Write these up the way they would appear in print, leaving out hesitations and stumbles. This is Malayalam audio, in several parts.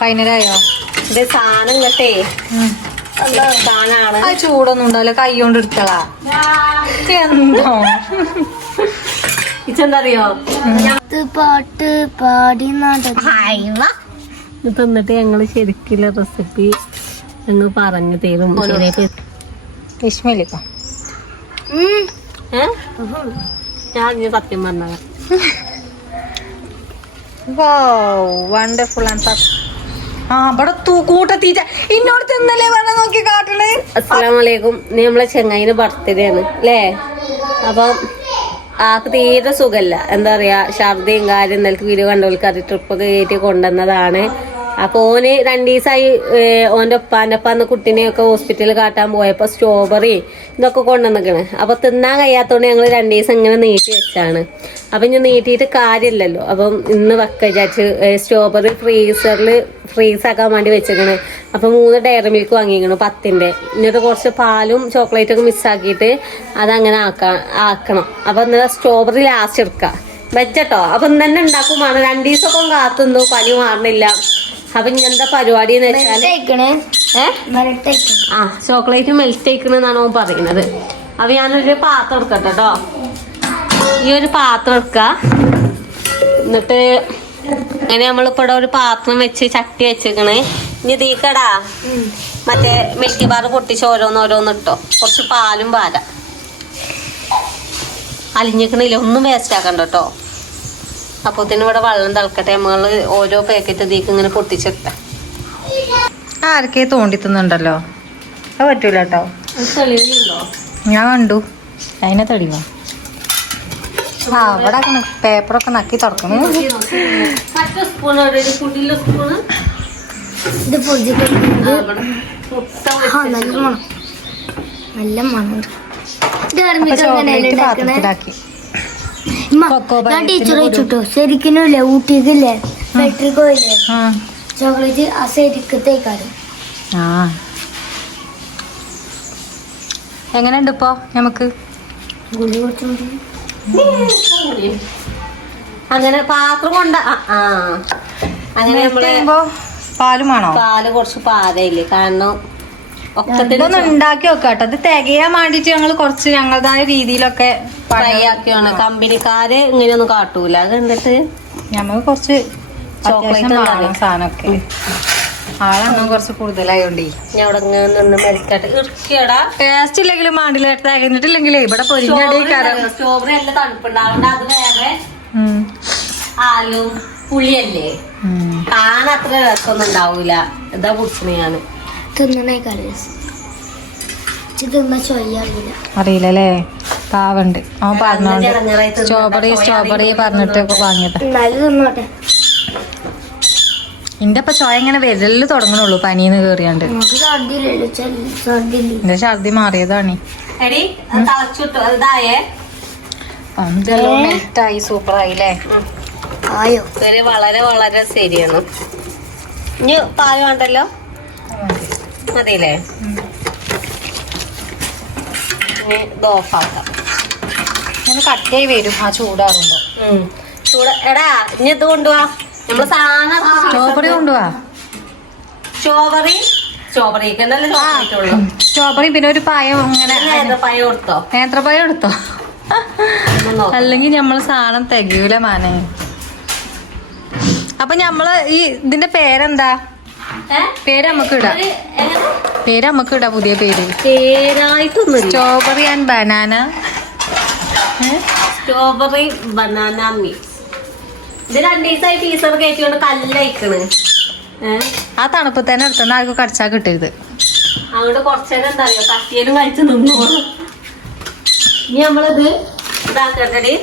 ഫൈനലായോ? ഇത് സാധനം ഇങ്ങട്ടേ സാധനമാണ്. അത് ചൂടൊന്നും ഉണ്ടാവില്ല, കൈ കൊണ്ട് എടുക്കളാ. എന്തോ ഇച്ചെന്തറിയോ, പാട്ട് പാടി തിന്നിട്ട് ഞങ്ങള് ശരിക്കുള്ള റെസിപ്പി ഞങ്ങൾ പറഞ്ഞു തരും. വിഷ്മയിലേക്കോ ഞാൻ ഇനി സത്യം പറഞ്ഞ വണ്ടർഫുൾ ആൻഡ് ഇവിടെ കൂട്ടത്തീറ്റ ഇന്നോട് തിന്നല്ലേ പറഞ്ഞ നോക്കി കാട്ടണേ. അസ്സലാമലൈക്കും. നീ നമ്മളെ ചെങ്ങായിന് ബർത്ത്ഡേ ആണ് അല്ലേ? അപ്പം ആക്ക് തീരെ സുഖല്ല, എന്താ പറയാ, ഛർദിയും കാര്യം. ഇന്നലത്തെ വീഡിയോ കണ്ടവർക്ക് അത് ട്രിപ്പൊക്കെ കയറ്റി കൊണ്ടുവന്നതാണ്. അപ്പൊ ഓന് 2 ദിവസമായി ഓന്റെ ഒപ്പാന്റെ ഒപ്പാന്ന് കുട്ടീനെയൊക്കെ ഹോസ്പിറ്റലിൽ കാട്ടാൻ പോയപ്പോ സ്ട്രോബെറി ഇതൊക്കെ കൊണ്ടുവന്നിക്കണ്. അപ്പൊ തിന്നാൻ കഴിയാത്തോണ്ട് ഞങ്ങള് 2 ദിവസം ഇങ്ങനെ നീട്ടി വെച്ചാണ്. അപ്പൊ ഞാൻ നീട്ടിയിട്ട് കാര്യമില്ലല്ലോ, അപ്പം ഇന്ന് വെക്ക വിചാരിച്ച് സ്ട്രോബെറി ഫ്രീസാക്കാൻ വേണ്ടി വെച്ചിക്കണ്. അപ്പൊ 3 ഡയറി മിൽക്ക് വാങ്ങിക്കണു 10-ന്റെ. ഇന്നത്തെ കുറച്ച് പാലും ചോക്ലേറ്റ് ഒക്കെ മിസ്സാക്കിയിട്ട് അതങ്ങനെ ആക്കണം. അപ്പൊ ഇന്നത്തെ സ്ട്രോബെറി ലാസ്റ്റ് എടുക്കാം വെച്ചട്ടോ. അപ്പൊ ഇന്ന് തന്നെ ഉണ്ടാക്കുമാണ്. 2 ദിവസമൊക്കെ കാത്തുന്നു, പനി മാറണില്ല. അപ്പൊ ഇനി എന്താ പരിപാടി എന്ന് വെച്ചാല് ചോക്ലേറ്റ് മെൽറ്റ് ആയിക്കണെന്നാണ് ഓൻ പറയുന്നത്. അപ്പൊ ഞാനൊരു പാത്രം എടുക്കട്ടെ കേട്ടോ. ഈ ഒരു പാത്രം എടുക്ക. എന്നിട്ട് അങ്ങനെ നമ്മളിപ്പോ ഇവിടെ ഒരു പാത്രം വെച്ച് ചട്ടി വെച്ചേക്കണേ. ഇനി തീക്കടാ മറ്റേ മിൽക്കി ബാർ പൊട്ടിച്ച് ഓരോന്നോരോന്ന് ഇട്ടോ. കുറച്ച് പാലും പാല അലിഞ്ഞിക്കണില്ല, ഒന്നും വേസ്റ്റ് ആക്കണ്ട കേട്ടോ. അപ്പോത്തിന് ഇവിടെ വെള്ളം തിളക്കട്ടെ. നമ്മള് ഓരോ പാക്കറ്റ് ഇതിക്ക് ഇങ്ങനെ പൊട്ടിച്ചിട്ട. ആർക്കേ തോണ്ടി തിന്നുണ്ടല്ലോ, അത് പറ്റൂല കേട്ടോ. തെളിവുണ്ടോ? ഞാൻ കണ്ടു അതിനെ തെളിവോ. ഇവിടെ പേപ്പറൊക്കെ നക്കി തുറക്കണു. മറ്റേ സ്പൂൺ സ്പൂണ് നല്ല മണം. പാത്രത്തിലാക്കി ഞാൻ ടീച്ചർ വെച്ചിട്ടോ ശരിക്കില്ലേ ഊട്ടിക്കില്ലേ ഫാക്ടറിക്ക് പോയില്ലേ ചോക്ലേറ്റ് ആ ശരിക്കത്തേക്കാരും. എങ്ങനെയുണ്ട് ഇപ്പൊ നമുക്ക്? ഗുളി കുറച്ചുകൂടി അങ്ങനെ പാത്രം കൊണ്ട അങ്ങനെ നമ്മള് പാലുമാണോ? പാല് കുറച്ച് പാലയില്ലേ, കാരണം ഒന്ന് ഉണ്ടാക്കി വെക്കാട്ടോ. അത് തികയാൻ വേണ്ടിട്ട് ഞങ്ങൾ കുറച്ച് ഞങ്ങളുടേതായ രീതിയിലൊക്കെ ഫ്രൈ ആക്കിയാണ്. കമ്പനിക്കാര് ഇങ്ങനെയൊന്നും കാട്ടൂല. അത് കണ്ടിട്ട് ഞമ്മക്ക് കുറച്ച് ചോക്ലേറ്റ് സാധനമൊക്കെ ആളെണ്ണം കുറച്ച് കൂടുതലായോണ്ടേ ഞാൻ അവിടെ നിന്ന് മെൽറ്റായിട്ട് ഇറക്കിയടാ. ടേസ്റ്റ് ഇല്ലെങ്കിലും മാണ്ടില്ല, തികഞ്ഞിട്ടില്ലെങ്കിലേ ഇവിടെ പൊരിഞ്ഞടി. സ്ട്രോബെറി എല്ലാം തണുപ്പുണ്ടാവണ്ട. അത് വേറെ ആലും പുളിയല്ലേ, കാണാൻ അത്ര രസമൊന്നും ഉണ്ടാവൂല. ഇതാ കുടിച്ചത് ഞാന് അറിയില്ലല്ലേ. പാവുണ്ട് അവൻ പറഞ്ഞോണ്ട് സ്ട്രോബെറി പറഞ്ഞിട്ട് വാങ്ങിയത്. എന്റെ ഇപ്പൊ ചോയ ഇങ്ങനെ വിരലില് തുടങ്ങണുള്ളൂ പനീന്ന് കേറിയാണ്ട്. എന്റെ ഛർദി മാറിയതാണ്. മെൽറ്റായി സൂപ്പറായില്ലേ? വളരെ വളരെ ശരിയാണ്. ഇനി പാല് വേണ്ടല്ലോ, മതിയില്ലേ? ഇത് ഓഫാക്കാം. കട്ടയായി വരും ആ ചൂടാറുമ്പോ. എടാ ഇനി ഇത് കൊണ്ടുപോവാ. നമ്മള് സാധനം സ്ട്രോബെറി കൊണ്ടുപോവാ. സ്ട്രോബെറി പിന്നെ ഒരു പയം ഇങ്ങനെ പയം കൊടുത്തോ, നേന്ത്രപ്പയം എടുത്തോ. അല്ലെങ്കിൽ നമ്മള് സാധനം തികയൂല മാനെ. അപ്പൊ ഞമ്മള് ഈ ഇതിന്റെ പേരെന്താ? പേര് നമുക്ക് ഇടാം പുതിയ പേര്. Strawberry and banana. Strawberry banana mix. ഇത് 2 ദിവസമായി ടീച്ചർ കയറ്റിക്കൊണ്ട് കല്ലയക്കണ്. ആ തണുപ്പ് തന്നെ എടുത്തോണ്ട് ആർക്കും കടിച്ചാൽ കിട്ടരുത്. അങ്ങോട്ട് കുറച്ചേരം എന്താ അറിയോ തട്ടിയാലും കഴിച്ചു നിന്നോളൂ. ഇനി നമ്മളിത് ഇതാക്കട്ടെ.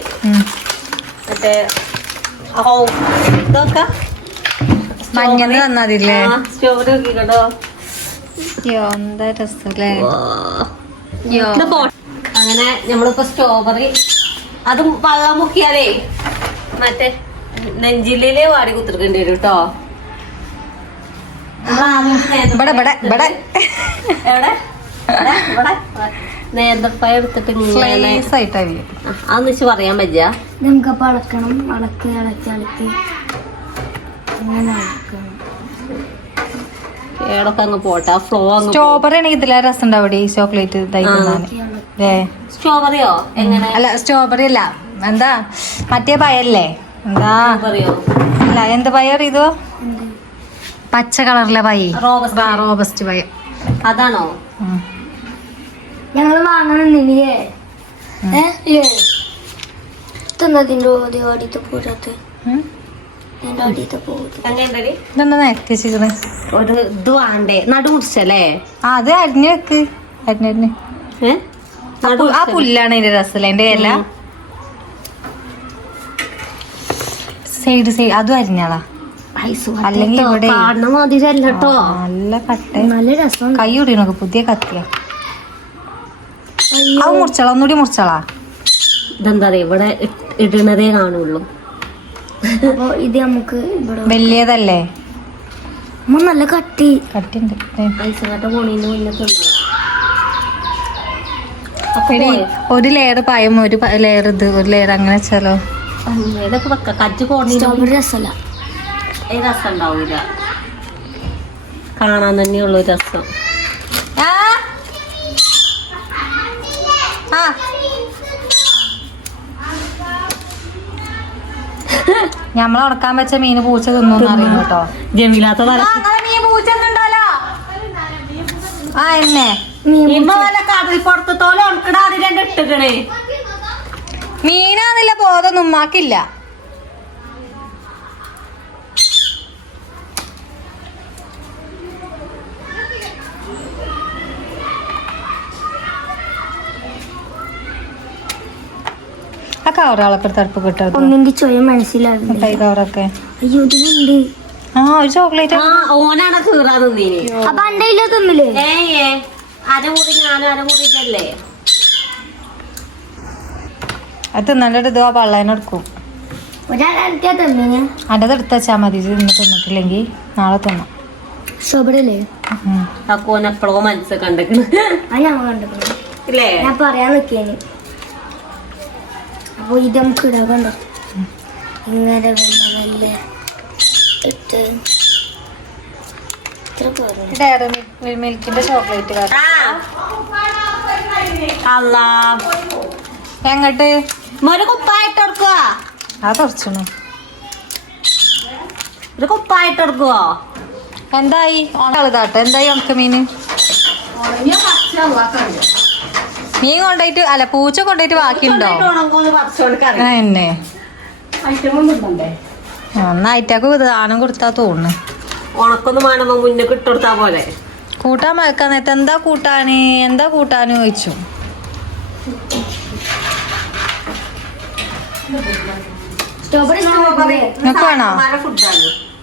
മറ്റേ ഇതൊക്കെ മഞ്ഞൾ തന്നതില്ലേ? സ്ട്രോബെറി നോക്കിക്കട്ടോ. എന്താ രസല്ലേ. അങ്ങനെ നമ്മളിപ്പോ സ്ട്രോബെറി അത് വെള്ളം മുക്കിയാലേ മറ്റേ നെഞ്ചില്ലേ വാടി കുത്തിരിക്കേണ്ടി വരും കേട്ടോ. നേന്ത്രപ്പഴം എടുത്തിട്ട് അതൊന്നും വെച്ച് പറയാൻ പറ്റില്ല. നമുക്ക് അളക്കണം. ഇളക്കി കേടൊക്കെ അങ്ങ് പോട്ടെ, ആ ഫ്ലോ അങ്ങ് സ്ട്രോബെറി ആണെങ്കിൽ ഇതിലെ രസം ഉണ്ടാവും ഈ ചോക്ലേറ്റ് സ്ട്രോബെറിയോ എങ്ങനെ അല്ല സ്ട്രോബെറി അല്ല എന്താ മറ്റേ പയല്ലേ എന്താ പറയോ അല്ല എന്ത് പയർ ഇതോ പച്ച കളറിലെ പയ റോബസ്റ്റ് പയ അതാണോ? ഞങ്ങള് വാങ്ങണമെന്നില്ലേ തിന്നതിൻ്റെ അടിയത്തെ പോരാത്ത എന്റെ അടിയത്തെ പോകുന്നത് അങ്ങനെയുണ്ടടി ഇതെന്താ നേരത്തെ ചെയ്തത് ഒരു ഇത് വേണ്ടേ നടു മുറിച്ചല്ലേ? ആ അത് അരിഞ്ഞു വെക്ക് അരിഞ്ഞ് ആ പുല്ലാണ് ഇതിന്റെ രസമല്ല എന്റെ ഇല സൈഡ് അതും അരിഞ്ഞാളാ അല്ലെങ്കിൽ ഇവിടെ മാതിരല്ലോ നല്ല കട്ട നല്ല രസം കൈ ഒടിയണൊക്കെ പുതിയ കത്തിയ അത് മുറിച്ചാളാ ഒന്നുകൂടി മുറിച്ചാളാ ഇതെന്താ പറയാ ഇവിടെ ഇടണതേ കാണുള്ളൂ. അപ്പൊ ഇത് നമുക്ക് ഇവിടെ വലിയതല്ലേ അമ്മ നല്ല കട്ടി കട്ടിണ്ട് ഐസങ്ങാട്ട പോണീന്റെ മുന്നേ ഒരു ലെയർ പായം ഒരു ലെയർ ഇത് ഒരു ലെയർ അങ്ങനെ വെച്ചാലോ ഇതൊക്കെ വെക്ക കജ്ജ് പോണീന്റെ സ്ട്രോബെറി രസമല്ല രസം ഉണ്ടാവൂല, കാണാൻ തന്നെയുള്ളൂ രസം. ഞമ്മള് ഉടക്കാൻ വെച്ച മീന് പൂച്ച തിന്നു അറിയുന്നു കേട്ടോ. ജമീലാത്ത മീൻ പൂച്ച ആ എന്നെ പുറത്തോലെ ഉണക്കടാ അതിലെന്റെ ഇട്ടുകണേ മീനാന്നില്ല ബോധം ഉമ്മാക്കില്ല. ആ കവറുകളൊക്കെ തടുപ്പ് കിട്ടും ഒന്നിന്റെ ചോയ മനസ്സിലാകും കവറൊക്കെ. അയ്യോ ഇതിലുണ്ട് ആ ഒരു ചോക്ലേറ്റ് ഓനാണ് തീറാ തിന്നീന്. അപ്പൊ എന്റെ ഇല്ല തിന്നില്ലേ അരമുറി ഞാനും അരമുറി ഇതല്ലേ അത് തിന്നേണ്ട ഇത് ആ പള്ളേനെടുക്കും. ഒരാളെ തിന്നിന് അൻ്റെത് എടുത്ത് വെച്ചാൽ മതി. ഇന്ന് തിന്നിട്ടില്ലെങ്കിൽ നാളെ തിന്നാം. സ്ട്രോബെറി അല്ലേ അക്കോൻ എപ്പോഴോ മനസ്സ് കണ്ടിക്കണ് അത് ഞമ്മ കണ്ടിട്ടുണ്ട് ഇല്ലേ? ഞാൻ പറയാൻ നിക്കേന്. അപ്പൊ ഇത് നമുക്ക് ഇടാകണ്ടോ ഇങ്ങനെ നല്ല ഇട്ട് ഇത്ര പോരും ഡയറി മിൽക്കിന്റെ ചോക്ലേറ്റ് അല്ലാ എങ്ങട്ട് ഒരു കുപ്പായിട്ട് എടുക്കുക, ആ തുറച്ചു ഒരു കുപ്പായിട്ട് എടുക്കുക. എന്തായി ഓണാട്ടോ എന്തായി ഉണക്ക മീന് മീൻ കൊണ്ടായിട്ട് അല്ല പൂച്ച കൊണ്ടായിട്ട് ബാക്കിയുണ്ടോ എന്നെ നന്നായിട്ടൊക്കെ ദാനം കൊടുത്താ തോന്നുന്നു. ഉണക്കൊന്നും വേണമ്പോ മുന്നേ ഇട്ടുകൊടുത്താ പോലെ കൂട്ടാൻ മയക്കാൻ നേരത്തെ എന്താ കൂട്ടാന് ചോദിച്ചു.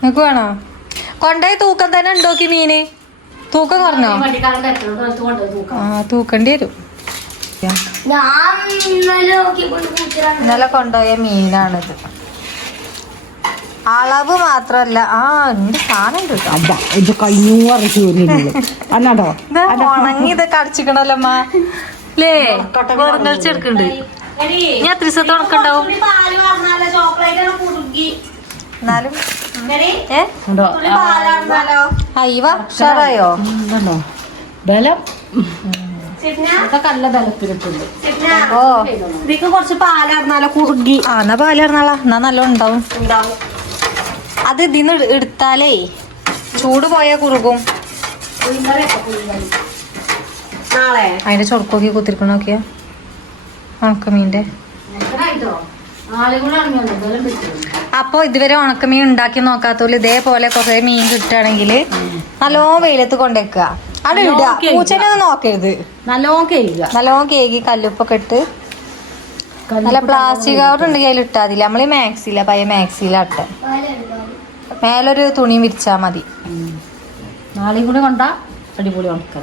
നിനക്ക് വേണോ കൊണ്ടായി തൂക്കം തന്നെ ഉണ്ടോക്കി മീന് തൂക്കം കുറഞ്ഞോ? ആ തൂക്കണ്ടി വരും. ഞാൻ ഇന്നലെ കൊണ്ടുപോയ മീനാണിത്. അളവ് മാത്രല്ല എന്റെ സാധനം ഉണങ്ങി ഇതൊക്കെ അടച്ചിക്കണല്ലോ ലേ കളിച്ചെടുക്കണ്ട്. ഞാൻ എത്ര ദിവസത്തെ ഉണക്കുണ്ടാവും എന്നാലും അയ്യവ ഉഷാറായോ ബലം ഓ ഇതിക്ക് കുറച്ച് പാലാർന്നാലോ കുറുകി. എന്നാ പാലിറന്നാളാ എന്നാ നല്ല ഉണ്ടാവും. അത് ഇതിന്ന് എടുത്താലേ ചൂട് പോയാ കുറുകും. നാളെ അതിന്റെ ചൊറുക്കൊക്കെ കുത്തിരിക്കണ നോക്കിയാ ഉണക്കമീന്റെ. അപ്പൊ ഇതുവരെ ഉണക്കമീൻ ഉണ്ടാക്കി നോക്കാത്തോല് ഇതേപോലെ കുറെ മീൻ കിട്ടുകയാണെങ്കിൽ നല്ലോണം വെയിലത്ത് കൊണ്ടേക്കുക. അവിടെ ഇടുക. പൂച്ചനെ ഒന്നും നോക്കരുത്. നല്ലോണം കേകി കല്ലുപ്പൊക്കെ ഇട്ട് നല്ല പ്ലാസ്റ്റിക് കവർ ഉണ്ടെങ്കിൽ അതിൽ ഇട്ടാ മതി. നമ്മള് മാക്സില പയ്യ മാക്സിലാട്ടെ മേലൊരു തുണി വിരിച്ചാ മതി. നാളെയും കൂടെ കൊണ്ടാ അടിപൊളി ഉണക്ക.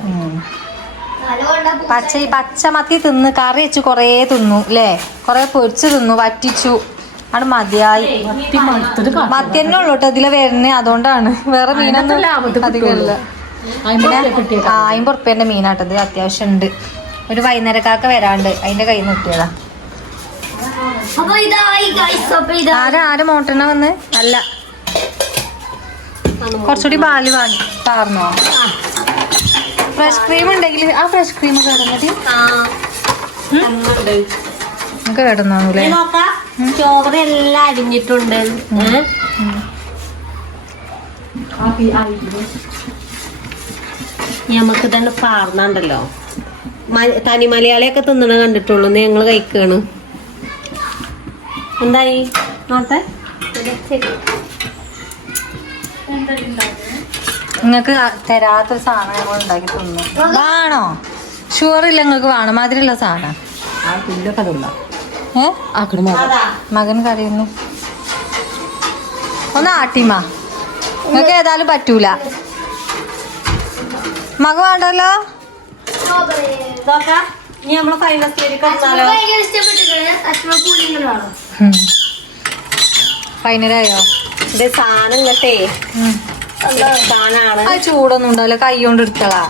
പച്ചമത്തി തിന്ന് കറി വെച്ച് കൊറേ തിന്നു അല്ലേ, കൊറേ പൊരിച്ച് തിന്നു വറ്റിച്ചു അവിടെ മതിയായി. മത്തി തന്നെ ഉള്ളു കേട്ടോ ഇതിലെ വരുന്നേ, അതുകൊണ്ടാണ്. വേറെ മീനൊന്നും അധികമില്ല. പിന്നെ 50 ഉറുപ്പ്യന്റെ മീനാട്ടത് അത്യാവശ്യം ഉണ്ട്. ഒരു വൈകുന്നേരക്കാക്ക വരാണ്ട് അതിന്റെ കയ്യിൽ നിന്ന് കിട്ടിയതാ. അപ്പൊ ഇതായി ആരെ മോട്ടറിനെ വന്ന് അല്ല കുറച്ചുകൂടി പാല് വാങ്ങി പാർന്നോ. ഫ്രഷ് ക്രീം ഉണ്ടെങ്കിൽ ആ ഫ്രഷ് ക്രീം കിടന്നിട്ട് നമുക്ക് കിടന്നൂലേ. ചോറ് എല്ലാം അരിഞ്ഞിട്ടുണ്ട്. ഞമ്മക്ക് തന്നെ പാർന്നുണ്ടല്ലോ. തനി മലയാളിയൊക്കെ തിന്നണ കണ്ടിട്ടുള്ളൂ. ഞങ്ങള് കഴിക്കാണ്. എന്തായി നോട്ടെ. നിങ്ങൾക്ക് തരാത്തൊരു സാധനം ഞങ്ങൾ ഉണ്ടാക്കി തിന്നു. വേണോ? ഷുഗർ ഇല്ല നിങ്ങൾക്ക് വേണം. മധുരമുള്ള സാധനം. മകൻ കറിയുന്നു. ഒന്ന് ആട്ടിമാ. നിങ്ങൾക്ക് ഏതായാലും പറ്റൂല. മക വേണ്ടല്ലോ. നമ്മള് ഫൈനൽ ഫൈനലായോ? ഇത് സാധനം ഇങ്ങട്ടേ സാധനമാണ്. അത് ചൂടൊന്നും ഉണ്ടാവില്ല. കൈ കൊണ്ട് എടുത്തളാ.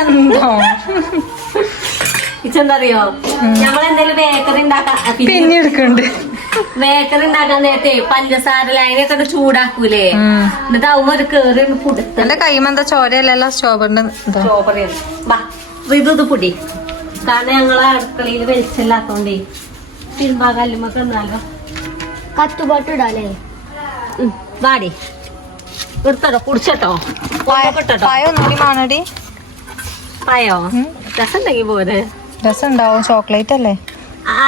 എന്തോ ഇച്ചെന്തറിയോ, നമ്മളെന്തായാലും ബേക്കറി ഉണ്ടാക്കാൻ പിന്നെ എടുക്കണ്ട്. ബേക്കറി ഉണ്ടാക്കാൻ നേരത്തെ പഞ്ചസാര അതിനെയൊക്കെ ചൂടാക്കൂലേ. എന്നിട്ട് ആവുമ്പോ ഒരു കേറി പുടുത്ത. എന്റെ കൈമെന്താ ചോരയല്ലല്ലോ. സ്ട്രോബറിന്റെ സ്ട്രോബറി ഇത് പൊടി. കാരണം ഞങ്ങളെ അടുക്കളയിൽ വെളിച്ചില്ലാത്തോണ്ടേ തിരുമ്പാ കല്ലുമൊക്കെ എന്നാലോ കത്തുപാട്ടിടാലേ. വാടി എടുത്തോ കുടിച്ചട്ടോ. ഒന്നുകൂടി മാണടി. പായോ രസം ഉണ്ടെങ്കി പോരെ. രസം ഉണ്ടാവും. ചോക്ലേറ്റ് അല്ലേ. ആ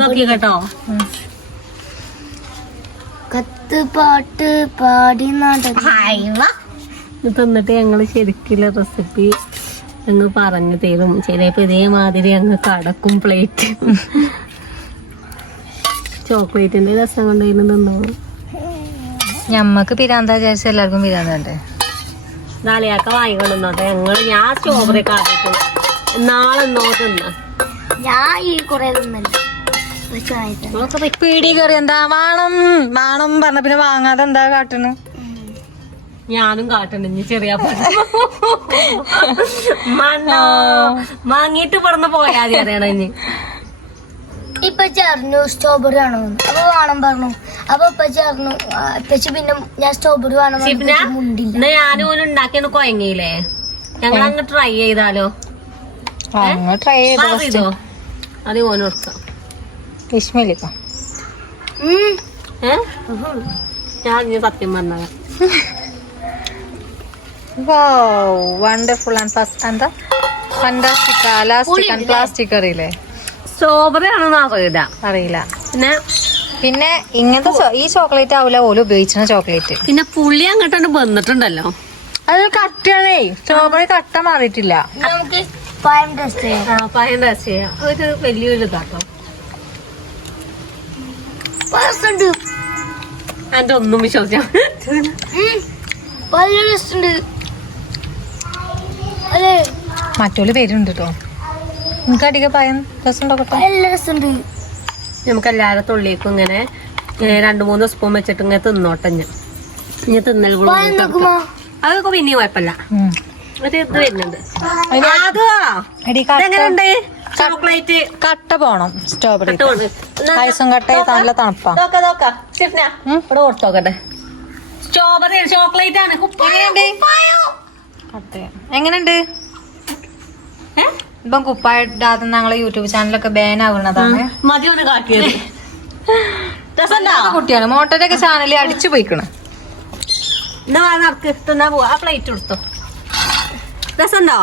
നോക്കി കേട്ടോ. കത്തുപാട്ട് പാടി തിന്നിട്ട് ഞങ്ങള് ശരിക്കുള്ള റെസിപ്പി ഞങ്ങൾ പറഞ്ഞു തരും. ചിലപ്പോ ഇതേമാതിരി ഞങ്ങൾ കടക്കും പ്ലേറ്റ്. ചോക്ലേറ്റിന്റെ രസം കൊണ്ടിരുന്നു. ഞമ്മക്ക് പിരാന്താ വിചാരിച്ച എല്ലാവർക്കും പിരാന്തണ്ടേ. നാളെയൊക്കെ വാങ്ങിക്കൊണ്ടോട്ടെ. ഞാൻ സ്ട്രോബറി കാട്ടിട്ട് നാളെ തിന്ന. ഞാൻ ഈ കൊറേ തിന്നല്ലോ. പീടി കയറി എന്താ വേണം വേണം പറഞ്ഞ പിന്നെ വാങ്ങാതെ എന്താ കാട്ടണ്. ഞാനും കാട്ടുണ്ട്. ചെറിയ മണ്ണോ വാങ്ങിട്ട് പറഞ്ഞ പോയാതി അറിയണ. ഇനി ഇപ്പൊ ചേർന്നു സ്ട്രോബെറി ആണോ അപ്പൊ വേണം പറഞ്ഞു. അപ്പൊ ഇപ്പൊ ചേർന്നു ഇപ്പച്ചി പിന്നെ ഞാൻ സ്ട്രോബെറി വേണം മുണ്ടില്ല. ഞാനും ഓന് ഉണ്ടാക്കിയാണ് കൊയങ്ങിയില്ലേ. ഞങ്ങൾ അങ്ങ് ട്രൈ ചെയ്താലോ. ട്രൈ ചെയ്തോ. അത് ഓന് കൊടുക്കാം. വിസ്മയിലേക്കാ. ഞാൻ സത്യം പറഞ്ഞ വണ്ടർഫുൾ ആൻഡ് ഫസ്റ്റ് എന്താ ഫാന്റാസ്റ്റിക് ലാസ്റ്റിക് ആൻഡ് പ്ലാസ്റ്റിക് അറിയില്ലേ. സ്ട്രോബെറി ആണെന്ന് അറിയില്ല. പിന്നെ ഇങ്ങനത്തെ ഈ ചോക്ലേറ്റ് ആവില്ല ഓല് ഉപയോഗിച്ച ചോക്ലേറ്റ്. പിന്നെ പുളി അങ്ങോട്ടാണ് വന്നിട്ടുണ്ടല്ലോ. അത് കട്ടാണേ. സ്ട്രോബെറി കട്ട മാറിയിട്ടില്ല. നമുക്ക് പഴം ടെസ്റ്റ് ചെയ്യാം. പഴം ടെസ്റ്റ് ചെയ്യാം. ഒരു വലിയൊരു ഇതാട്ടോ. എന്റെ ഒന്നും വിശ്വസിച്ചാ മറ്റോല് പേരുണ്ട് കേട്ടോ. എനിക്ക് അധികം പയം രസം നമുക്ക് എല്ലാവരും തൊള്ളിയേക്കും ഇങ്ങനെ 2-3 സ്പൂൺ വെച്ചിട്ട് ഇങ്ങനെ തിന്നോട്ടെ. ഞാൻ തിന്നൽ അതൊക്കെ പിന്നെ കുഴപ്പമില്ല. ഇത് വരുന്നുണ്ട്. ചോക്ലേറ്റ് കട്ട പോണം. സ്ട്രോബെറി പായസം കട്ട നല്ല തണുപ്പാ. ഇവിടെ കൊടുത്തോക്കട്ടെ. സ്ട്രോബെറി ചോക്ലേറ്റ് ആണ്. എങ്ങനെയുണ്ട്? ഇപ്പം കുപ്പായ ഇടാതെ ഞങ്ങളെ യൂട്യൂബ് ചാനലൊക്കെ ബാൻ ആവുന്നതാണ്. മതി ഒന്ന് കാട്ടിയത്. കുട്ടിയാണ് മോട്ടോരൊക്കെ ചാനല് അടിച്ചു പോയിക്കണ്. തിന്നാ പോവാ. ആ പ്ലേറ്റ് എടുത്തോ. രസമുണ്ടോ?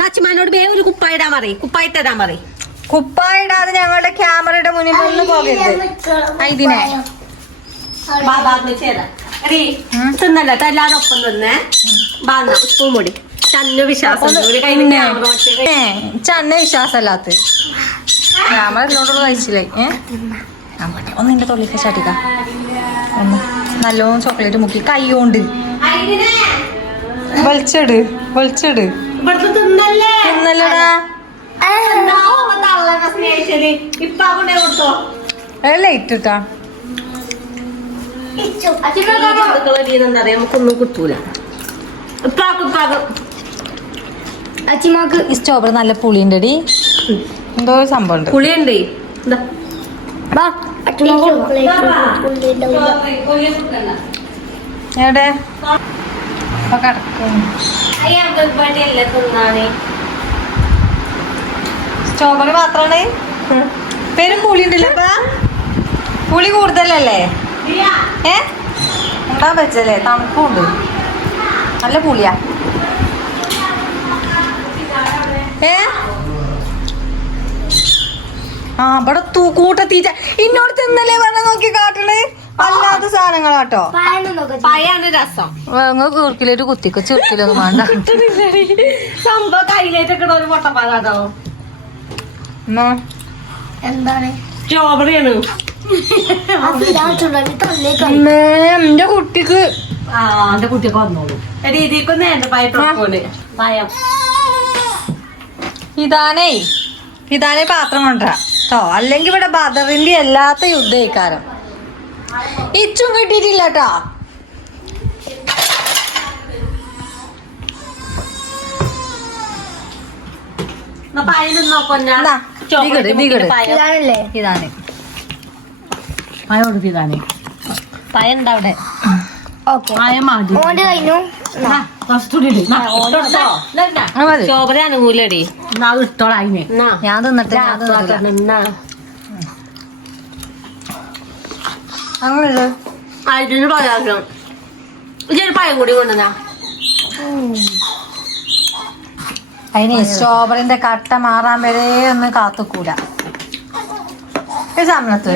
നച്ചിമാനോട് ഒരു കുപ്പായ ഇടാൻ പറയും. കുപ്പായ ഇട്ടിടാൻ പറയും. കുപ്പായ ഇടാതെ ഞങ്ങളുടെ ക്യാമറയുടെ മുന്നിൽ ഒന്നും പോകരുത്. ഇതിനെ തിന്നല്ലോ. എല്ലാരും ഒപ്പം തിന്നേ. സ്പൂൺ പൊടി. ചന്ന വിശ്വാസം ചന്ന വിശ്വാസമല്ലാത്ത ക്യാമറ എല്ലോണ്ടുള്ള കഴിച്ചില്ലേ. ഒന്നിന്റെ തൊള്ളിക്ക് ചാട്ടിക്ക. ഒന്ന് നല്ലോണം ചോക്ലേറ്റ് മുക്കി കൈ കൊണ്ട് വലിച്ചിട്. തിന്നല്ലടാ. ലൈറ്റ് ഇട്ടാ നമുക്കൊന്നും കിട്ടൂല. ഈ സ്ട്രോബെറി നല്ല പുളിയുണ്ടടി. എന്തോ സംഭവം ഉണ്ട്. പുളിയുണ്ട്. എവിടെ അപ്പൊ കിടക്കും. സ്ട്രോബെറി മാത്രാണ്. പേരും പുളി ഉണ്ടല്ലോ അപ്പൊ പുളി കൂടുതലല്ലേ? ഉണ്ടാ വെച്ചല്ലേ? തണുപ്പുണ്ട്, നല്ല പുളിയാ. ആ ഇവിടെ കൂട്ടത്തീറ്റ ഇന്നോട് തിന്നല്ലേ പറഞ്ഞ നോക്കി കാട്ടണ്. അല്ലാത്ത സാധനങ്ങളാട്ടോ. പയാണ് രസം. കീർക്കിലേറ്റ് കുത്തിക്കോ, ചുരുക്കിലൊന്നും വേണ്ട. സംഭവം കയ്യിലേറ്റൊക്കെ ഒരു മുട്ടപ്പാകാതോ എന്താണ് സ്ട്രോബെറിയാണ്. എന്റെ കുട്ടിക്ക് എന്റെ കുട്ടിയൊക്കെ വന്നോളൂ രീതിക്കൊന്നും എന്റെ പയം ഇതാനേ പാത്രം കൊണ്ടുവരാ കേട്ടോ. അല്ലെങ്കിൽ ഇവിടെ ബദറിന്റെ എല്ലാത്ത യുദ്ധക്കാരം ഇച്ചും കിട്ടിയിട്ടില്ല കേട്ടോ. ഇതാണ് പയുണ്ട് അവിടെ. കഴിഞ്ഞു. സ്ട്രോബെറി അനുകൂലടി ഇട്ടോളായിനെ. ഞാൻ തിന്നിട്ട് അങ്ങനെ അതിന് പരാജയം ഇതൊരു പയം കൂടി കൊണ്ടുവന്നാ. അതിന് സ്ട്രോബെറിന്റെ കട്ട മാറാൻ വരെ ഒന്ന് കാത്തുക്കൂല. സമയത്ത്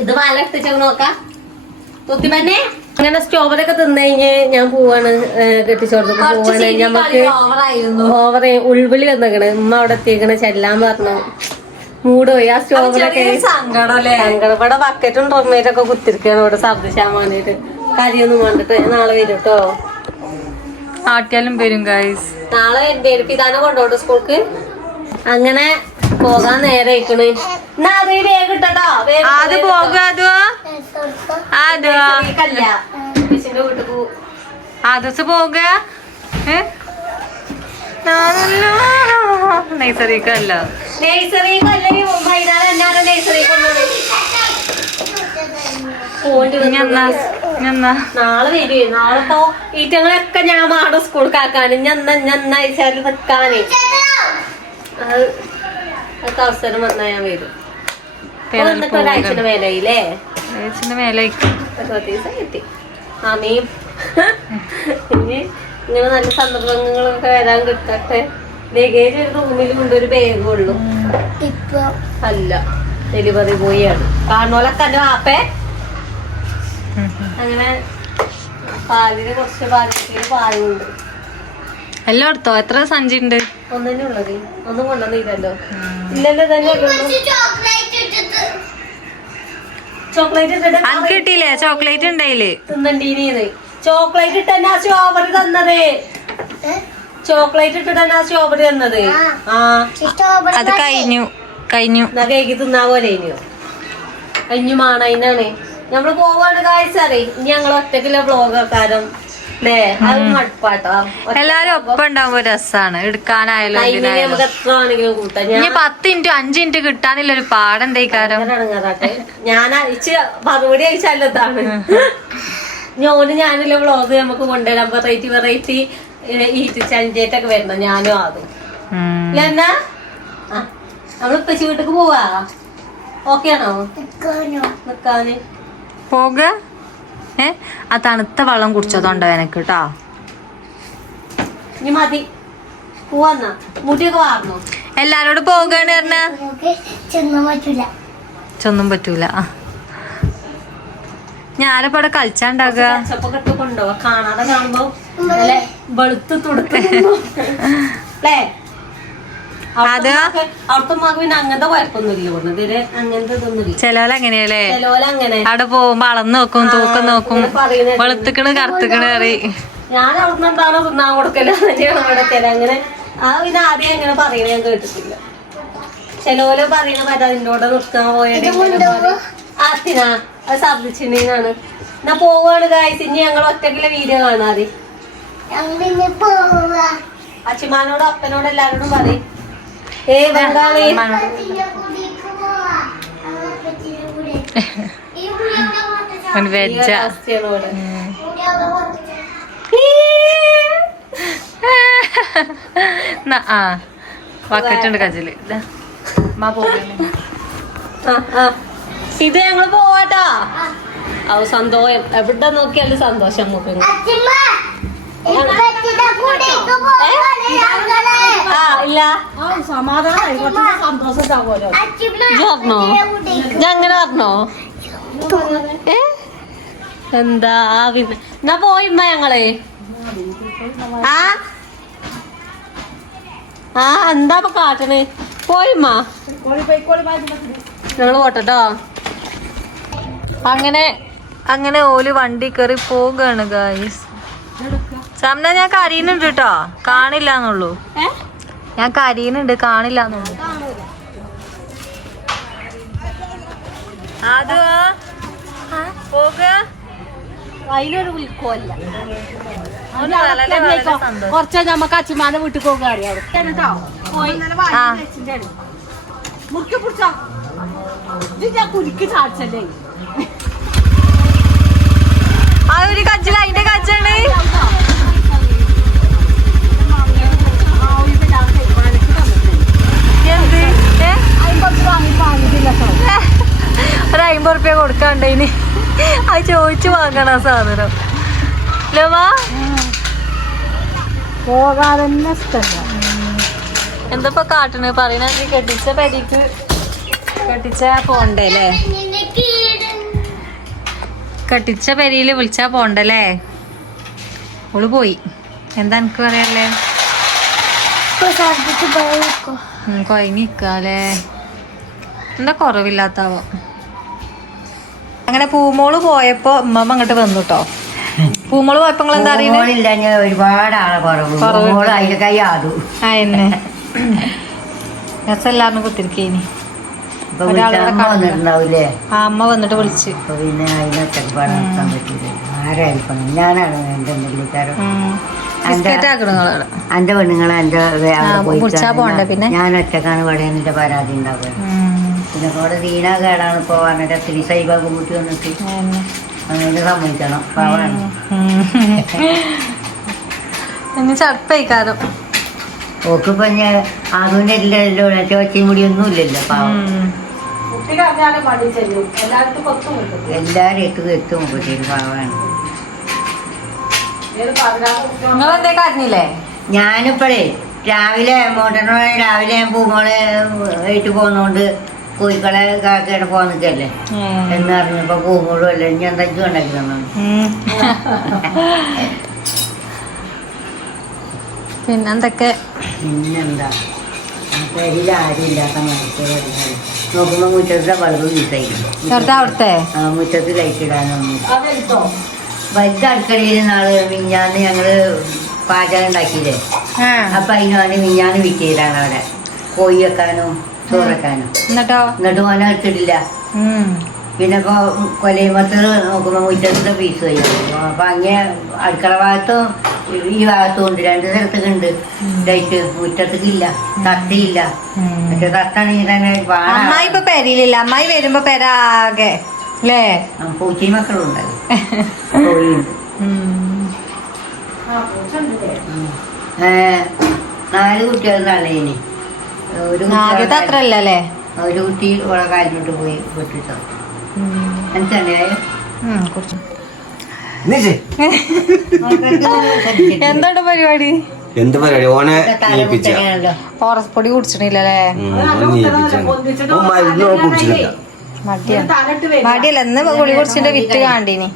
ഇത് പാല എടുത്തിട്ട് നോക്കാം. തുത്തിമന്നെ അങ്ങനെ സ്ട്രോബെറി ഒക്കെ തിന്നു കഴിഞ്ഞ് ഞാൻ പോവാണ് കെട്ടിച്ചോടത്തേക്ക് പോവാണ്. ഞമ്മക്ക് ഓവർ ഉൾവിളി വന്നേക്കണ്. ഉമ്മ അവിടെ എത്തിയേക്കണ് ചെല്ലാൻ പറഞ്ഞു. മൂട് പോയി. ആ സ്ട്രോബെറി ഒക്കെ സങ്കടം. ഇവിടെ ബക്കറ്റും ടൊമാറ്റൊക്കെ കുത്തിരിക്കാണ് ഇവിടെ ശബ്ദിച്ചാൻ വേണ്ടിട്ട്. കരിയൊന്നും വേണ്ടിട്ട് നാളെ വരും കേട്ടോ. ആട്ടിയാലും വരും ഗൈസ്. നാളെ പിതാനെ കൊണ്ടോട്ടെ സ്കൂൾക്ക്. അങ്ങനെ പോകാൻ നേരെ ആയിക്കണ്. എന്നാ അത് വേഗം ഇട്ടോ. അത് പോക ആദസ് പോക നൈസറിക്കല്ല നാളെ വരൂ. നാളെ ഇപ്പൊ ഈറ്റങ്ങളൊക്കെ ഞാൻ മാടും സ്കൂൾക്ക് ആക്കാന്. ഞന്നയച്ചാല് നിക്കാന് അതൊക്കെ അവസരം വന്നാ ഞാൻ വരും. എന്നിട്ട് ഒരാഴ്ചയുടെ മേലായില്ലേ? കിട്ടി ആമീം. ഇനി ഇങ്ങനെ നല്ല സന്ദർഭങ്ങളൊക്കെ വരാൻ കിട്ടട്ടെ. ലഗേജ് ഒരു റൂമിൽ കൊണ്ടൊരു ബാഗും ഉള്ളു. അല്ല ഡെലിവറി ബോയാണ് കാണുന്നോലൊക്കെ എന്റെ വാപ്പേ. അങ്ങനെ പാലിന് കുറച്ച് പാലുണ്ട്. എല്ലാം എടുത്തോ? എത്ര സഞ്ചി ഉണ്ട്? ഒന്നെ ഉള്ളത്. ഒന്നും കൊണ്ടുവന്നില്ലല്ലോ. ഇല്ലല്ലോ തന്നെ ചോക്ലേറ്റ് കിട്ടിയില്ലേ? ചോക്ലേറ്റ് ഉണ്ടായില്ലേ? തിന്നണ്ടീന്. ചോക്ലേറ്റ് ഇട്ടെന്നാ സ്ട്രോബെറി തന്നത്. ചോക്ലേറ്റ് ഇട്ടിട്ടെന്നാ സ്ട്രോബെറി തന്നത്. അത് കഴിഞ്ഞു. എന്നാ കേക്ക് തിന്നാ പോലെ കഴിഞ്ഞു മാണതിനാണ്. നമ്മള് പോവാണ് കാഴ്ചറി. ഇനി ഞങ്ങൾ ഒറ്റക്കുള്ള വ്ളോഗക്കാരും അല്ലേ? അത് മടുപ്പാട്ടോ. എല്ലാരും ഒപ്പം ഉണ്ടാവുമ്പോ രസാണ്. എടുക്കാനായാലും നമുക്ക് എത്ര ആണെങ്കിലും കൂട്ടാം. 10 മിനിറ്റ് 5 മിനിറ്റ് കിട്ടാനില്ല ഒരു പാടെന്തേക്കാരം. ഞാൻ അയച്ച് മറുപടി അയച്ചാലതാണ്. ഞാനില്ല വ്ളോഗ് നമുക്ക് കൊണ്ടുവരാം. വെറൈറ്റി ഈറ്റ് ചഞ്ചേറ്റൊക്കെ വരണം. ഞാനും അതും എന്നാ നമ്മളിപ്പ വീട്ടിക്ക് പോവാ. ഓക്കെ ആണോ നിക്കാന്? പോക ആ തണുത്ത വെള്ളം കുടിച്ചതുണ്ടോ എനക്ക് കേട്ടോ. ഇനി മതി പോവാന്നാ. മുടിയൊക്കെ വാർന്നു. എല്ലാരോടും പോകാണ് പറഞ്ഞ ചെന്നും പറ്റൂല. ഞാനിപ്പോ അവിടെ കളിച്ചാണ്ടാകുക. കൊണ്ടുപോവാ. കാണാതെ കാണുമ്പോ വെളുത്ത് തുടുത്തേ. അത് അവിടുത്തെ മകൻ പിന്നെ അങ്ങനത്തെ കുഴപ്പമൊന്നുമില്ല. അങ്ങനത്തെ ഇതൊന്നുമില്ല. ചെലോലങ്ങനെയല്ലേ? അങ്ങനെ അവിടെ പോകുമ്പോ അളന്ന് നോക്കും, തൂക്കം നോക്കും, വെളുത്തുക്കണ് കറുത്തുക്കണ് കറി. ഞാൻ അവിടുന്ന് എന്താണോ തിന്നാൻ കൊടുക്കല അങ്ങനെ. ആ പിന്നെ ആദ്യം അങ്ങനെ പറയണ ഞാൻ കേട്ടിട്ടില്ല. ചെലോല് പറയണ പറ്റാ അതിൻ്റെ നിർത്താൻ പോയത്. ആത്തിനാ അത് ശബ്ദിച്ചിട്ടാണ്. എന്നാ പോവാണ് ഗായ്സ്. ഇനി ഞങ്ങൾ ഒറ്റക്കുള്ള വീഡിയോ കാണാതെ. അച്ഛമാനോടും അപ്പനോടും എല്ലാരോടും പറയും. ബംഗാളി വെജ ആ ബക്കറ്റ് ഉണ്ട് കജില് ഇത് ഞങ്ങള് പോവാട്ടാ. അത് സന്തോഷം എവിടെ നോക്കിയാലും സന്തോഷം നമുക്ക്. ഇല്ല ഞങ്ങനെ പറഞ്ഞോ എന്താ പിന്നെ എന്നാ പോയിമ്മ ഞങ്ങള്. ആ എന്താ ഇപ്പൊ കാട്ടണ്? പോയിമ്മ ഞങ്ങള് പോട്ടോ. അങ്ങനെ ഓല് വണ്ടി കയറി പോകാണ് ഗായ്സ്. സമന ഞാൻ കരയുന്നുണ്ട് കേട്ടോ, കാണില്ലാന്നുള്ളൂ. ഞാൻ കരയുന്നുണ്ട്, കാണില്ലാന്നുള്ളൂ. അത് പോക അതിലൊരു വിൽക്കല്ല. കുറച്ച് നമ്മക്ക് അച്ഛമാനെ വീട്ടിൽ പോകാൻ അറിയാം. മുറുക്കി പിടിച്ചോ, ഞാൻ കുലുക്കി ചാടിച്ചല്ലേ. ആ ഒരു കജ്ജിൽ അതിന്റെ കജ്ജാണ്. ഒരു 50 റുപ്യ കൊടുക്കാണ്ടേന്. അത് ചോദിച്ചു വാങ്ങണ സാധനം ലവാ. പോകാതെ ഇഷ്ടല്ല. എന്തപ്പോ കാട്ടണ് പറയണ? കെട്ടിച്ച പരിക്ക് കെട്ടിച്ച പോണ്ടേ അല്ലേ? കെട്ടിച്ച പെരിയില് വിളിച്ചാ പോണ്ടല്ലേ? ഓള് പോയി. എന്താ എനിക്ക് പറയാല്ലേ? കൊയങ്ങിക്കാലേ, എന്താ കുറവില്ലാത്താവോ. അങ്ങനെ പൂമോള് പോയപ്പോ ഉമ്മമ്മ അങ്ങോട്ട് വന്നു കേട്ടോ. പൂമോള് പോയപ്പോ നിങ്ങൾ എന്താ അറിയുന്നത്? ഒരുപാട് ആളെ അയന്നെ രസല്ലാന്ന് കുത്തിരിക്കേനി. അമ്മ വന്നിട്ട് വിളിച്ച്. പിന്നെ അതിനൊറ്റക്ക് നടത്താൻ പറ്റില്ല. ആരായിരിക്കണം? ഞാനാണ് എന്റെ പുള്ളിക്കാരൻ. എന്റെ പെണ്ണുങ്ങളെ പിന്നെ ഞാൻ ഒറ്റക്കാണ് ഇവിടെ എന്റെ പരാതി ഉണ്ടാവുക. പിന്നെ ഇവിടെ ദീന കേടാണ് ഇപ്പൊ പറഞ്ഞിട്ട് ഒത്തിരി സൈബാബ് കൂട്ടി വന്നിട്ട് അതിനെ സമ്മതിക്കണം. പാവാണ് ചടപ്പയിക്കാരം. ഓക്കിപ്പോ ഞാൻ അതിന്റെ ഇല്ലല്ലോ ചോച്ചയും കൂടി ഒന്നും ഇല്ലല്ലോ. പാവം എല്ലാരും എത്തും കുട്ടിയൊരു പാവാണ്. ഞാനിപ്പോഴേ രാവിലെ മോട്ടറിന് രാവിലെ പൂമോളെ ആയിട്ട് പോകുന്നോണ്ട് കോഴിക്കളെ കാക്കയുടെ പോന്നിട്ടല്ലേ എന്ന് പറഞ്ഞപ്പോ പൂമോളും അല്ലേ ഞാൻ തച്ചു ഉണ്ടാക്കി തന്നു. പിന്നെന്തൊക്കെ? പിന്നെന്താ ആരും ഇല്ലാത്ത നോക്കുമ്പോ മുറ്റത്തെ ബൾബ് വീസായിരുന്നു. അവിടുത്തെ മുറ്റത്ത് ലൈറ്റ് ഇടാനൊന്നും വലുത് അടുക്കളയിൽ നാള് മിഞ്ഞാന്ന് ഞങ്ങള് പാചകം ഉണ്ടാക്കിയില്ലേ. അപ്പൊ അതിനാണ് മിഞ്ഞാന്ന് വിറ്റിയതാണ് അവിടെ കോഴി വെക്കാനും ചോറ് വെക്കാനും. എന്നിട്ട് ഓനെ എടുത്തിട്ടില്ല. പിന്നെ ഇപ്പൊ കൊലയുമത്ത് നോക്കുമ്പോ മുറ്റത്തെ പീസ് കഴിയും. അപ്പൊ അങ്ങനെ അടുക്കള ഭാഗത്തും ഈ ഭാഗത്തും ഉണ്ട്, 2 സ്ഥലത്തേക്കുണ്ട് ലൈറ്റ്. മുറ്റത്തേക്കില്ല, തട്ടിയില്ല. പക്ഷെ തട്ടാണെങ്കിൽ തന്നെ അമ്മായി ഇപ്പൊ പെരയിലില്ല. അമ്മായി വരുമ്പോ പെരാകെ അല്ലേ? പൂച്ചി മക്കളും ഉണ്ടല്ലോ, കോഴിയുണ്ട്. 4 കുട്ടികൾ തള്ളേന്. ഒരു കുട്ടി ഓളെ കാലിലോട്ട് പോയി പൊട്ടിച്ചോ. എനിക്കറിയായോ? എന്താണ് പരിപാടി? എന്ത് പരിപാടി? ഓനെ ഫോറസ്റ്റ് പൊടി കുടിച്ചിട്ടില്ലല്ലേ? മടിയല്ല. ഇന്ന് ഗുളിക കുടിച്ചിട്ട് വിറ്റ് കാണ്ടീനി.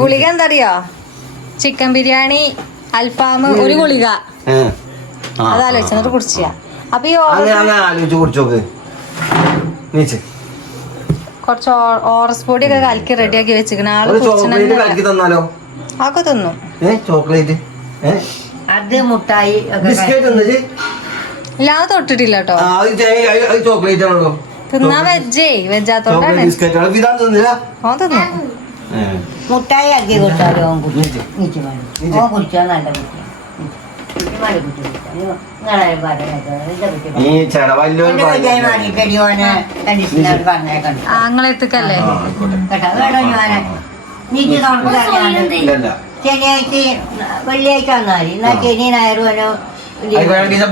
ഗുളിക എന്താ അറിയോ? ചിക്കൻ ബിരിയാണി, അൽഫാം, ഒരു ഗുളിക. അതാലോചിച്ചിട്ട് കുടിച്ചാ. അപ്പൊ ഈ കുറച്ച് ഓറസ് പൊടി ഒക്കെ കലക്കി റെഡിയാക്കി വെച്ചിരിക്കണ ആള് അതൊക്കെ തിന്നു. ചോക്ലേറ്റ് അത് മുട്ടായി ഇല്ലാതെ തൊട്ടിട്ടില്ല കേട്ടോ. ചോക്ലേറ്റ് ആണല്ലോ തിന്നാ വെജാത്തോണ്ടാണ്. ഓ തിന്നു. മുട്ടായി ആക്കി കൊടുത്താലോ കുടിച്ചാൽ നല്ല നിങ്ങളാരും പറഞ്ഞേക്കാം ഈ ചെലവല്ലോര് മാറിയിട്ടടി ഓനെ കണ്ടീഷണർ പറഞ്ഞേക്കണ്ട ആങ്ങളെത്തുക്കല്ലേ കേട്ടോ കേട്ടോ ഞാനെ നീക്ക് തുറന്നു ഇല്ലല്ല ശനിയാഴ്ച വെള്ളിയാഴ്ച വന്നാല് എന്നാ ശനി ഞായറും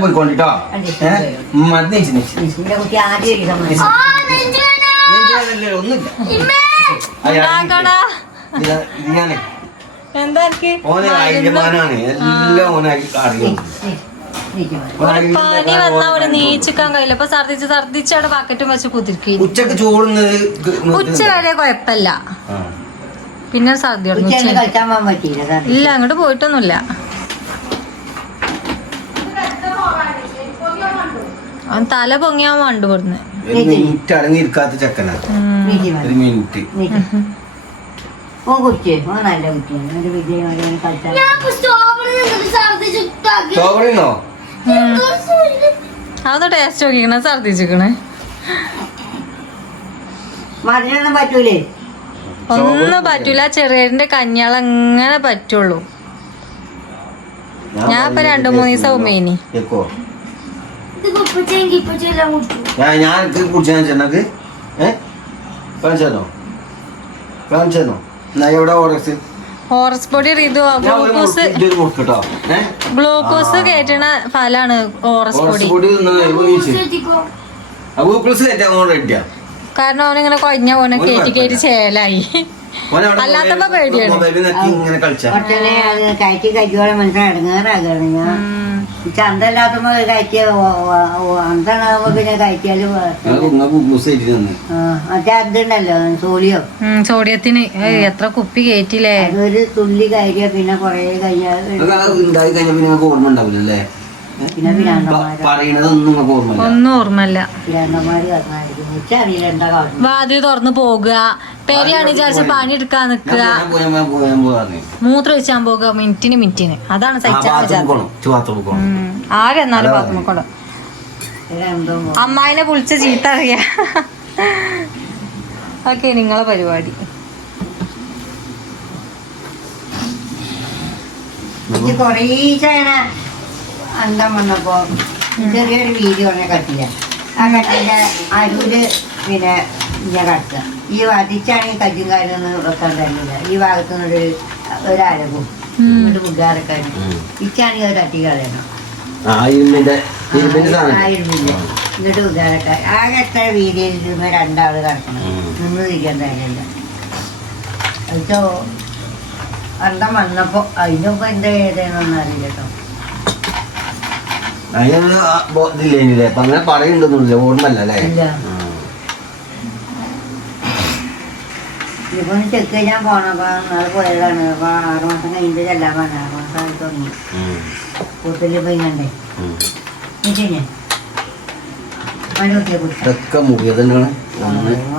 പോയിക്കൊണ്ടിട്ടോ നിന്റെ കുട്ടി ആദ്യം ഒന്നുമില്ല എന്താ ഓനെ യജമാനാണ് എല്ലാം ഓനെ അറിയാം പനി വന്നാ അവിടെ നീച്ചിക്കാൻ കഴിയില്ല. അപ്പൊ ഛർദിച്ച് അവിടെ ബക്കറ്റും വെച്ച് കുതിർക്കി. ഉച്ചക്ക് ചോറുന്നത് ഉച്ച വരെ കൊഴപ്പല്ല, പിന്നെ ഛർദി കളിക്കാൻ പോകാൻ പറ്റിയില്ല. ഇല്ല, അങ്ങോട്ട് പോയിട്ടൊന്നുമില്ല. അവൻ തല പൊങ്ങിയാൻ വണ്ടു കൊടുന്ന് മിനിറ്റ് അടങ്ങിയിരിക്കാത്ത ചെക്കനാ. ഒരു മിനിറ്റ് ഓൻ കുടിച്ചേ, ഓൻ നല്ല കുട്ടിയാണ്. എന്റെ വിജയം കളിച്ചാൽ ചോറിനോ അതൊന്ന് ടേസ്റ്റ് നോക്കിക്കണേ, ഛർദിച്ചിക്കണേ. മധുരൊന്നും പറ്റൂലേ? ഒന്നും പറ്റൂല. ചെറിയന്റെ കഞ്ഞാളം അങ്ങനെ പറ്റുള്ളൂ. ഞാൻ ഇപ്പൊ 2-3 ദിവസം ഉമ്മേനി. ഞാൻ കുടിച്ചാൽ ചെന്നക്ക് കാണിച്ചോ കാണിച്ചോ എന്നാ എവിടെ ഓർഡർ ഹോറസ് പൊടി ഗ്ലൂക്കോസ് കയറ്റണ ഫലാണ് ഹോറസ് പൊടി. കാരണം അവനിങ്ങനെ കൊഞ്ഞ പോണ കയറ്റി ചേലായി. അല്ലാത്തപ്പോ പേടിയാണ്. കയറ്റി കഴിച്ചോളം മനസ്സിലായി ഇടങ്ങാറാകാണ്. ഞാൻ ചന്തല്ലാത്തപ്പോ കഴിച്ച അന്താണാവുമ്പോ പിന്നെ കഴിച്ചാലും മറ്റേ അതുണ്ടല്ലോ സോഡിയം. സോഡിയത്തിന് എത്ര കുപ്പി കയറ്റില്ലേ. അതൊരു തുള്ളി കയറ്റിയ പിന്നെ കൊറേ കഴിഞ്ഞാൽ ഓർമ്മ ഉണ്ടാവില്ലല്ലേ. പിന്നെ ഒന്നും ഓർമ്മല്ല. പിരാന്തന്മാര് പറഞ്ഞായിരിക്കും. ഉച്ചറിയില്ല എന്താ കാര്യം. വാതിൽ തുറന്ന് പോകുക, പെരിയാണ് വിചാരിച്ച പണി എടുക്കാൻ നിക്കുക, മൂത്രം ഒഴിച്ചാൻ പോകുക, മിനിറ്റിന്. അതാണ് സഹിച്ചാൽ ആരെന്നാലും ബാത്റൂമിൽ അമ്മായിനെ വിളിച്ച ചീത്ത അറിയാ. ഓക്കെ, നിങ്ങളെ പരിപാടി. കൊറേ അന്തം വന്നപ്പോ ചെറിയൊരു വീഡിയോ കട്ടില്ല. ആ കട്ടിന്റെ അരൂര് പിന്നെ ഞാൻ കട്ടുക. ഈ വതിച്ചാണെങ്കിൽ കജ്ജും കാര്യമൊന്നും വെക്കാൻ തരുന്നില്ല. ഈ ഭാഗത്തു നിന്നൊരു ഒരരകും എന്നിട്ട് മുഗ്ഗാറക്കാൻ ഇച്ചാണെങ്കിൽ ഒരു തട്ടി കളയണം. ആയിരുന്നില്ല. എന്നിട്ട് മുഗ്ഗാറക്കാൻ ആകെ എത്ര വീഡിയോയിൽ ഇരുന്ന് 2 ആള് കിടക്കണം. നിന്ന് തിരിക്കാൻ തരുന്നില്ല. അതിപ്പോ അന്തം വന്നപ്പോ അതിനൊപ്പം എന്താ ഏതെന്നൊന്നും അറിയില്ല കേട്ടോ. അതിനില്ലേ അങ്ങനെ പറയുന്നുണ്ടെന്നില്ല, ഓർമ്മല്ല അല്ലേ. ഇപ്പൊ ചെക്ക് ചെയ്യാൻ പോണപ്പോ നാളെ പോയതാണ്. അപ്പൊ 6 മാസം കഴിഞ്ഞിട്ട് ചെല്ലാൻ പറഞ്ഞ 6 മാസമായി തുടങ്ങി. കൂട്ടല് പോയി കണ്ടേ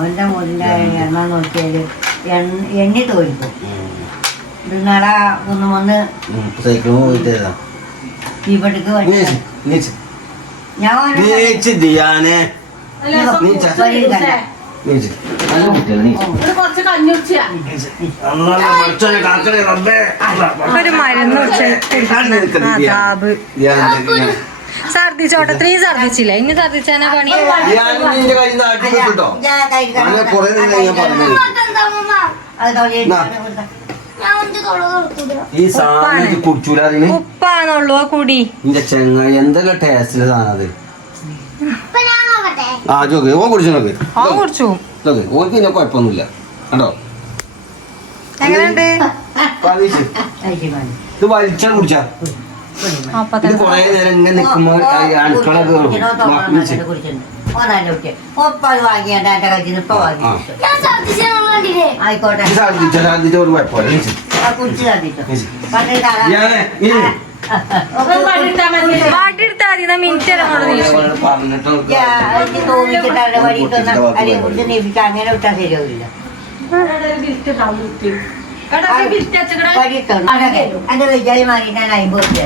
ഓന്റെ മുറിന്റെ എണ്ണ നോക്കിയാല് എണ്ണി തോൽക്കും. ഇത് നാളെ ഒന്ന് സൈക്കിൾ പോയിട്ട് ഇവിടേക്ക് ഒരു മരുന്ന് ഛർദിച്ചോട്ടെ. 3 ഛർദിച്ചില്ല, ഇനി ഛർദിച്ചാനാ പണി. ഉപ്പാന്നുള്ളൂ ആ കുടി. ചെങ്ങായി എന്തെല്ലാം ടേസ്റ്റില് സാധനത്. ആ ചോക്ക് ഓൻ കുടിച്ചു നോക്ക്. കുടിച്ചു നോക്ക്, ഓർക്ക് പിന്നെ കുഴപ്പമൊന്നുമില്ല കണ്ടോ. എങ്ങനെയുണ്ട്? ഇത് വലിച്ചാൽ കുടിച്ചാ ഇത് കൊറേ നേരം ഇങ്ങനെ നിക്കുമ്പോ അടുക്കളൊക്കെ ആയിക്കോട്ടെ. ഒരു കുഴപ്പമില്ല. മിനിറ്റ് അങ്ങനെ വിട്ടാൽ ശരിയാവില്ല. എന്റെ വിജയ് മാറിയിട്ടാണ് 50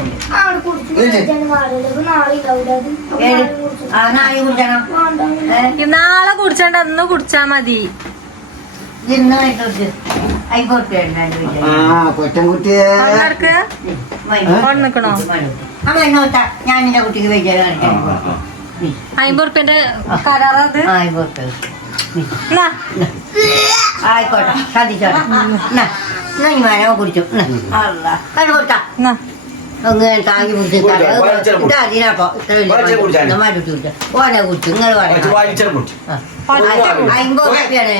നാളെ കുടിക്കണം. നാളെ കുടിച്ചാണ്ട് അന്ന് കുടിച്ചാ മതി. ഇന്ന് കൊറ്റൻകുട്ടിയെ നിക്കണോ ഞാൻ എന്റെ കുട്ടിക്ക് വെച്ചാൽ 50 റുപ്യന്റെ കരാറത് ആയിക്കോട്ടെ ശ്രദ്ധിച്ചോട്ടെ കുടിച്ചു കൊടുത്താ അങ്ങനെ താങ്ങി പിടിച്ചിപ്പോ ഓനെ കുടിച്ചു നിങ്ങൾ പറയാം 50 റുപ്യാണ്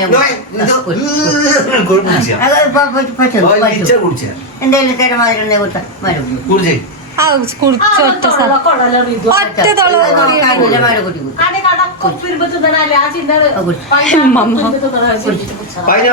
എന്തെങ്കിലും തരമാതിരി കൊടുത്താ മരം കുടിച്ചൊറ്റ ഒറ്റ ആ